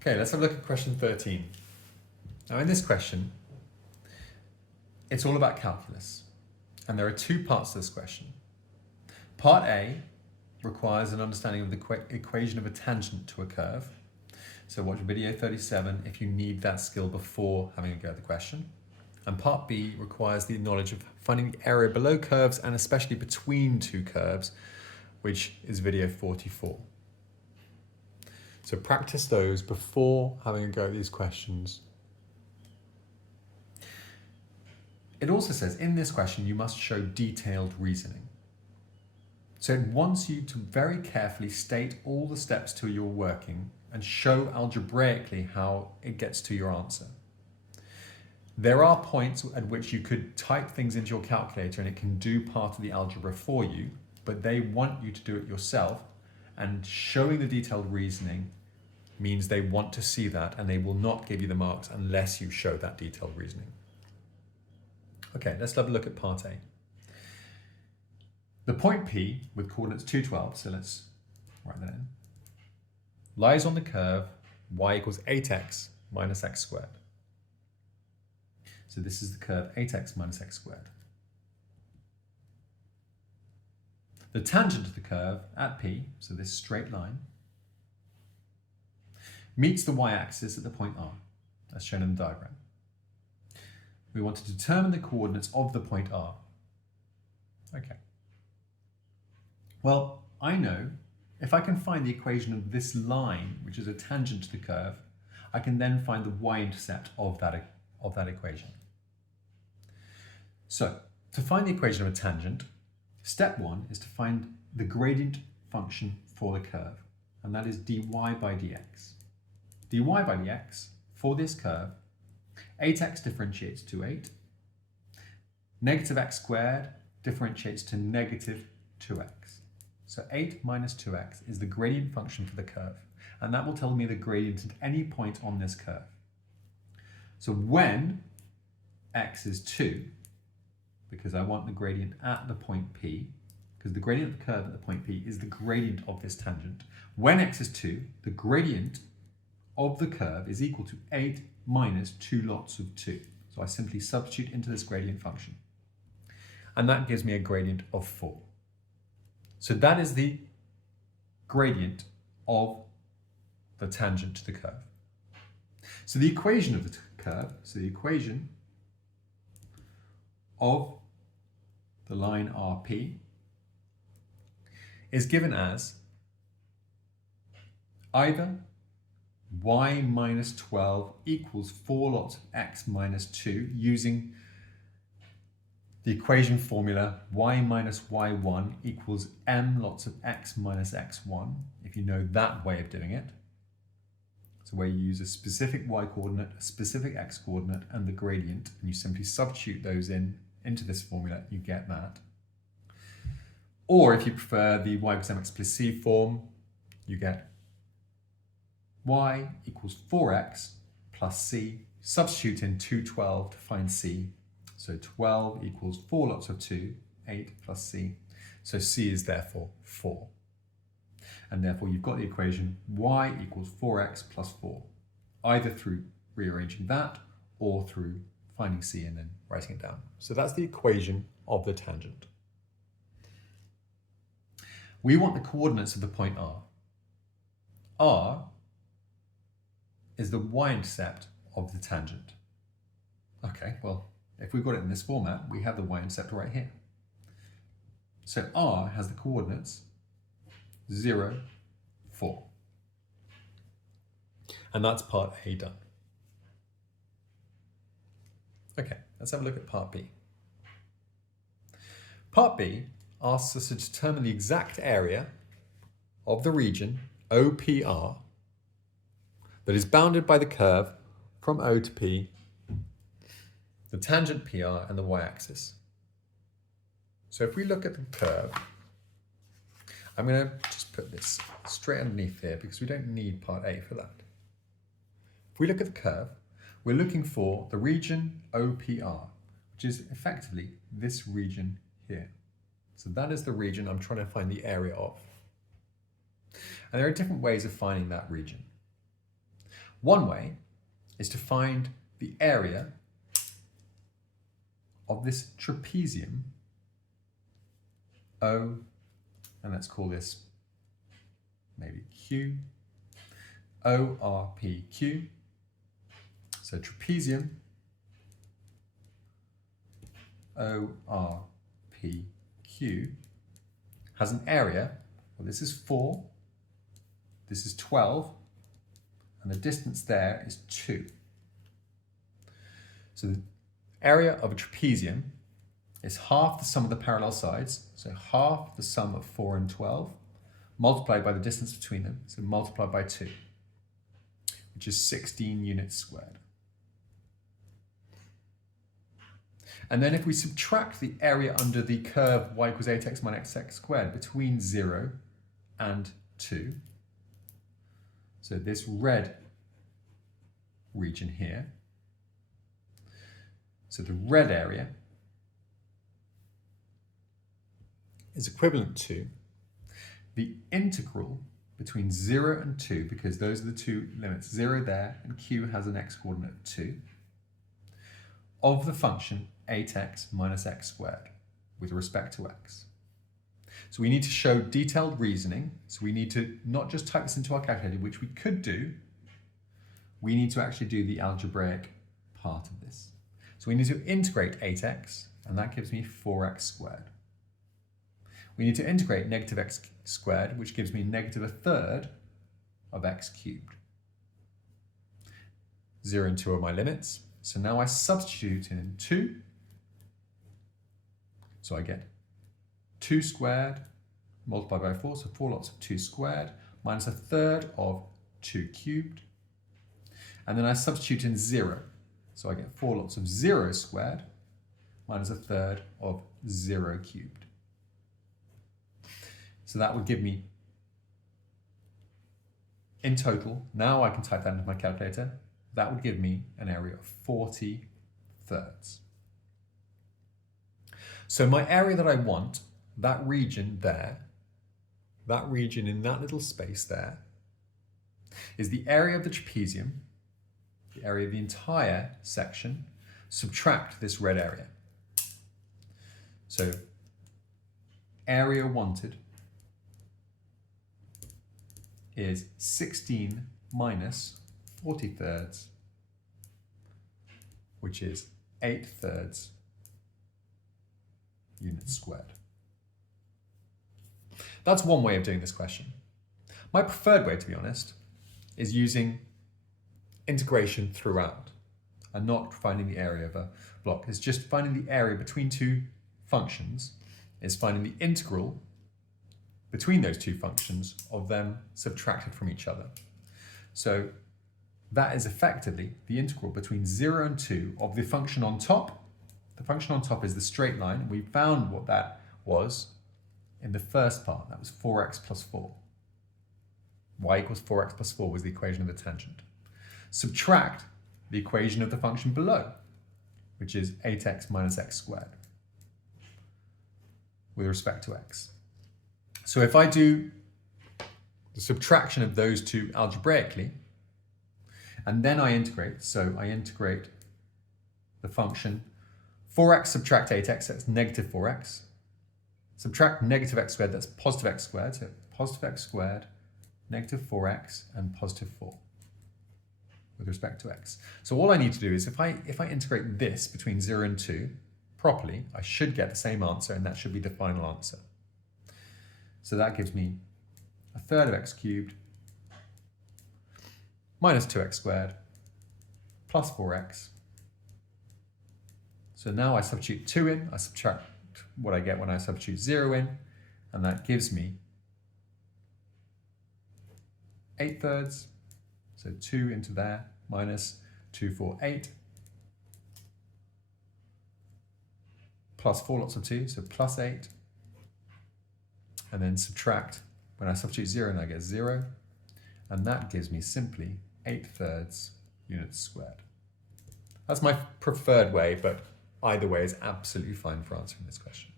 Okay, let's have a look at question 13. Now in this question, it's all about calculus. And there are two parts to this question. Part A requires an understanding of the equation of a tangent to a curve. So watch video 37 if you need that skill before having a go at the question. And part B requires the knowledge of finding the area below curves and especially between two curves, which is video 44. So practice those before having a go at these questions. It also says in this question you must show detailed reasoning. So it wants you to very carefully state all the steps to your working and show algebraically how it gets to your answer. There are points at which you could type things into your calculator and it can do part of the algebra for you, but they want you to do it yourself, and showing the detailed reasoning means they want to see that and they will not give you the marks unless you show that detailed reasoning. Okay, let's have a look at part A. The point P with coordinates 2, 12, so let's write that in, lies on the curve y equals 8x minus x squared. So this is the curve 8x minus x squared. The tangent to the curve at P, so this straight line, meets the y-axis at the point R, as shown in the diagram. We want to determine the coordinates of the point R. Okay. Well, I know if I can find the equation of this line, which is a tangent to the curve, I can then find the y-intercept of that equation. So, to find the equation of a tangent, step 1 is to find the gradient function for the curve, and that is dy by dx. dy by dx for this curve, 8x differentiates to 8, negative x squared differentiates to negative 2x. So 8 minus 2x is the gradient function for the curve, and that will tell me the gradient at any point on this curve. So when x is 2, because I want the gradient at the point P, because the gradient of the curve at the point P is the gradient of this tangent. When x is 2, the gradient of the curve is equal to 8 minus 2 lots of 2. So I simply substitute into this gradient function. And that gives me a gradient of 4. So that is the gradient of the tangent to the curve. So the equation of the curve, so the equation of the line RP is given as either y minus 12 equals 4 lots of x minus 2 using the equation formula y minus y1 equals m lots of x minus x1, if you know that way of doing it. So where you use a specific y coordinate, a specific x coordinate, and the gradient, and you simply substitute those into this formula, you get that. Or if you prefer the y equals mx plus c form, you get y equals 4x plus c, substitute in 212 to find c. So 12 equals 4 lots of 2, 8 plus c. So c is therefore 4. And therefore you've got the equation y equals 4x plus 4, either through rearranging that or through finding c and then writing it down. So that's the equation of the tangent. We want the coordinates of the point R. R is the y-intercept of the tangent. Okay, well, if we've got it in this format, we have the y-intercept right here. So R has the coordinates 0, 4. And that's part A done. Okay, let's have a look at part B. Part B asks us to determine the exact area of the region OPR that is bounded by the curve from O to P, the tangent PR, and the y-axis. So if we look at the curve, I'm going to just put this straight underneath here because we don't need part A for that. If we look at the curve, we're looking for the region OPR, which is effectively this region here. So that is the region I'm trying to find the area of. And there are different ways of finding that region. One way is to find the area of this trapezium O, and let's call this maybe Q, ORPQ. So trapezium ORPQ has an area, well, this is 4, this is 12, and the distance there is 2. So the area of a trapezium is half the sum of the parallel sides, so half the sum of 4 and 12, multiplied by the distance between them, so multiplied by 2, which is 16 units squared. And then if we subtract the area under the curve y equals 8x minus x squared between 0 and 2, so this red region here, so the red area is equivalent to the integral between 0 and 2, because those are the two limits, 0 there and q has an x coordinate of 2, of the function 8x minus x squared with respect to x. So we need to show detailed reasoning. So we need to not just type this into our calculator, which we could do. We need to actually do the algebraic part of this. So we need to integrate 8x, and that gives me 4x squared. We need to integrate negative x squared, which gives me negative 1/3 of x cubed. 0 and 2 are my limits. So now I substitute in 2. So I get 2 squared multiplied by 4, so 4 lots of 2 squared, minus 1/3 of 2 cubed. And then I substitute in 0. So I get 4 lots of 0 squared, minus 1/3 of 0 cubed. So that would give me, in total, now I can type that into my calculator, that would give me an area of 40 thirds. So my area that I want, that region there, that region in that little space there, is the area of the trapezium, the area of the entire section, subtract this red area. So area wanted is 16 minus 40 thirds, which is 8 thirds units squared. That's one way of doing this question. My preferred way, to be honest, is using integration throughout and not finding the area of a block. It's just finding the area between two functions, is finding the integral between those two functions of them subtracted from each other. So that is effectively the integral between 0 and 2 of the function on top. The function on top is the straight line. We found what that was in the first part. That was 4x plus 4. Y equals 4x plus 4 was the equation of the tangent. Subtract the equation of the function below, which is 8x minus x squared with respect to x. So if I do the subtraction of those two algebraically, and then I integrate, so I integrate the function 4x subtract 8x, that's negative 4x. Subtract negative x squared, that's positive x squared, so positive x squared, negative 4x, and positive 4 with respect to x. So all I need to do is if I integrate this between 0 and 2 properly, I should get the same answer, and that should be the final answer. So that gives me 1/3 of x cubed minus 2x squared plus 4x. So now I substitute 2 in, I subtract what I get when I substitute 0 in, and that gives me 8 thirds. So 2 into there minus 2, 4, 8. Plus 4 lots of 2, so plus 8. And then subtract, when I substitute 0 in, I get 0. And that gives me simply 8 thirds units squared. That's my preferred way, but either way is absolutely fine for answering this question.